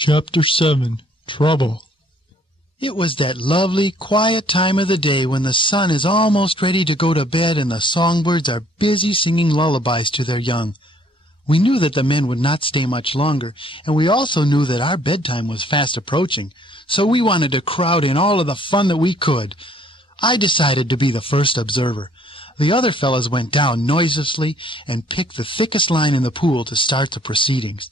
Chapter 7. Trouble. It was that lovely, quiet time of the day when the sun is almost ready to go to bed and the songbirds are busy singing lullabies to their young. We knew that the men would not stay much longer, and we also knew that our bedtime was fast approaching, so we wanted to crowd in all of the fun that we could. I decided to be the first observer. The other fellows went down noiselessly and picked the thickest line in the pool to start the proceedings.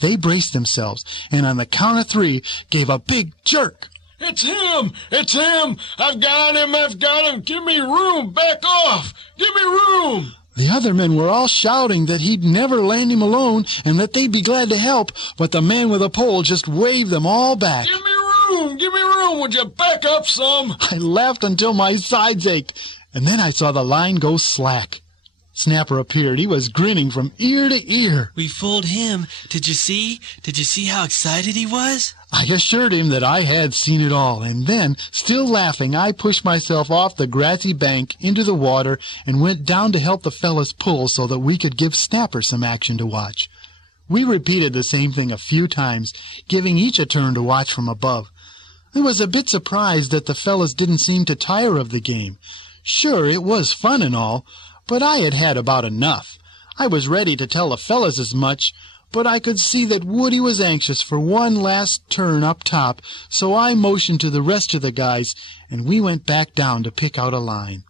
They braced themselves, and on the count of 3, gave a big jerk. It's him! It's him! I've got him! I've got him! Give me room! Back off! Give me room! The other men were all shouting that he'd never land him alone and that they'd be glad to help, but the man with a pole just waved them all back. Give me room! Give me room! Would you back up some? I laughed until my sides ached, and then I saw the line go slack. Snapper appeared. He was grinning from ear to ear. We fooled him. Did you see? Did you see how excited he was? I assured him that I had seen it all, and then, still laughing, I pushed myself off the grassy bank into the water and went down to help the fellows pull so that we could give Snapper some action to watch. We repeated the same thing a few times, giving each a turn to watch from above. I was a bit surprised that the fellows didn't seem to tire of the game. Sure, it was fun and all, but I had had about enough. I was ready to tell the fellows as much, but I could see that Woody was anxious for one last turn up top, so I motioned to the rest of the guys, and we went back down to pick out a line.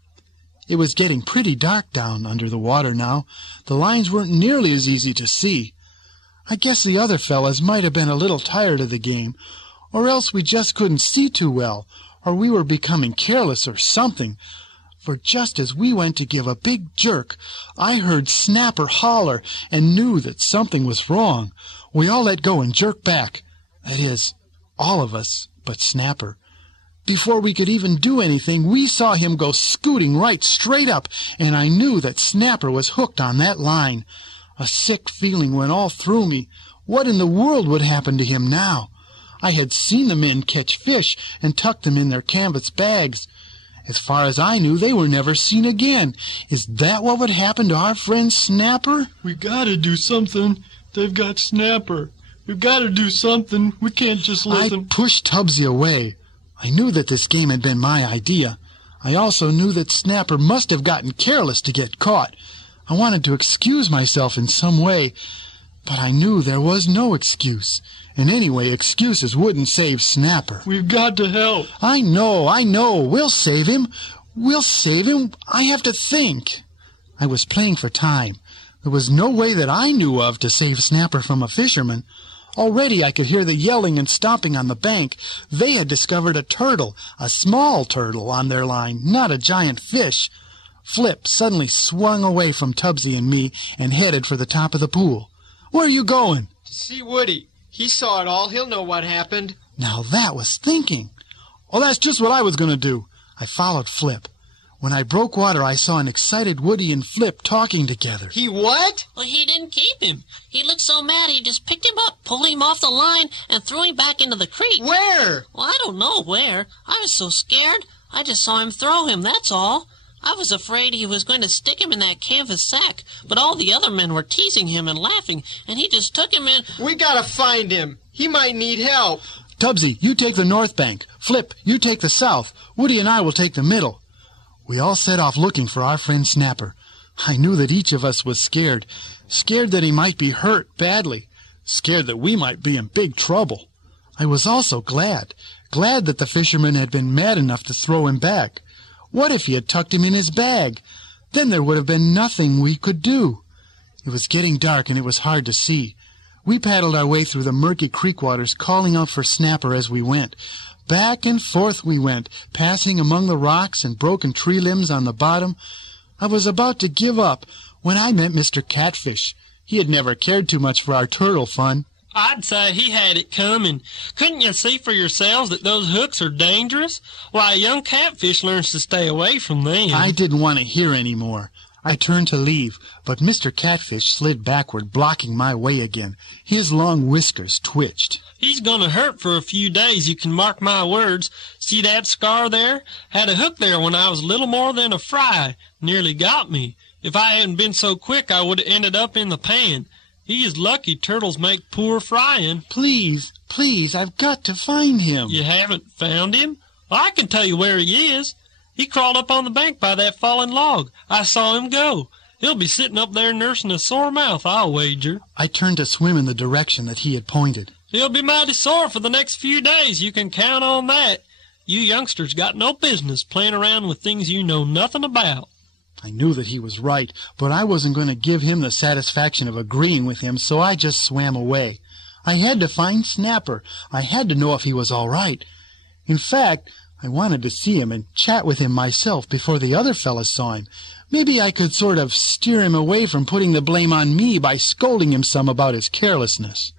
It was getting pretty dark down under the water now. The lines weren't nearly as easy to see. I guess the other fellows might have been a little tired of the game, or else we just couldn't see too well, or we were becoming careless or something. For just as we went to give a big jerk, I heard Snapper holler and knew that something was wrong. We all let go and jerked back. That is, all of us but Snapper. Before we could even do anything, we saw him go scooting right straight up, and I knew that Snapper was hooked on that line. A sick feeling went all through me. What in the world would happen to him now? I had seen the men catch fish and tuck them in their canvas bags. As far as I knew, they were never seen again. Is that what would happen to our friend Snapper? We gotta do something. They've got Snapper. We've gotta do something. We can't just let them... I pushed Tubbsy away. I knew that this game had been my idea. I also knew that Snapper must have gotten careless to get caught. I wanted to excuse myself in some way, but I knew there was no excuse. And anyway, excuses wouldn't save Snapper. We've got to help. I know. We'll save him. I have to think. I was playing for time. There was no way that I knew of to save Snapper from a fisherman. Already I could hear the yelling and stomping on the bank. They had discovered a turtle, a small turtle, on their line, not a giant fish. Flip suddenly swung away from Tubbsy and me and headed for the top of the pool. Where are you going? To see Woody. He saw it all. He'll know what happened. Now that was thinking. Oh, that's just what I was going to do. I followed Flip. When I broke water, I saw an excited Woody and Flip talking together. He what? Well, he didn't keep him. He looked so mad he just picked him up, pulled him off the line, and threw him back into the creek. Where? Well, I don't know where. I was so scared. I just saw him throw him, that's all. I was afraid he was going to stick him in that canvas sack, but all the other men were teasing him and laughing, and he just took him in. We gotta find him. He might need help. Tubbsy, you take the north bank. Flip, you take the south. Woody and I will take the middle. We all set off looking for our friend Snapper. I knew that each of us was scared. Scared that he might be hurt badly. Scared that we might be in big trouble. I was also glad that the fisherman had been mad enough to throw him back. What if he had tucked him in his bag? Then there would have been nothing we could do. It was getting dark and it was hard to see. We paddled our way through the murky creek waters, calling out for Snapper as we went. Back and forth we went, passing among the rocks and broken tree limbs on the bottom. I was about to give up when I met Mr. Catfish. He had never cared too much for our turtle fun. I'd say he had it coming. Couldn't you see for yourselves that those hooks are dangerous? Why, a young catfish learns to stay away from them. I didn't want to hear any more. I turned to leave, but Mr. Catfish slid backward, blocking my way again. His long whiskers twitched. He's going to hurt for a few days, you can mark my words. See that scar there? Had a hook there when I was little more than a fry. Nearly got me. If I hadn't been so quick, I would have ended up in the pan. He is lucky turtles make poor frying. Please, I've got to find him. You haven't found him? I can tell you where he is. He crawled up on the bank by that fallen log. I saw him go. He'll be sitting up there nursing a sore mouth, I'll wager. I turned to swim in the direction that he had pointed. He'll be mighty sore for the next few days, you can count on that. You youngsters got no business playing around with things you know nothing about. I knew that he was right, but I wasn't going to give him the satisfaction of agreeing with him, so I just swam away. I had to find Snapper. I had to know if he was all right. In fact, I wanted to see him and chat with him myself before the other fellas saw him. Maybe I could sort of steer him away from putting the blame on me by scolding him some about his carelessness.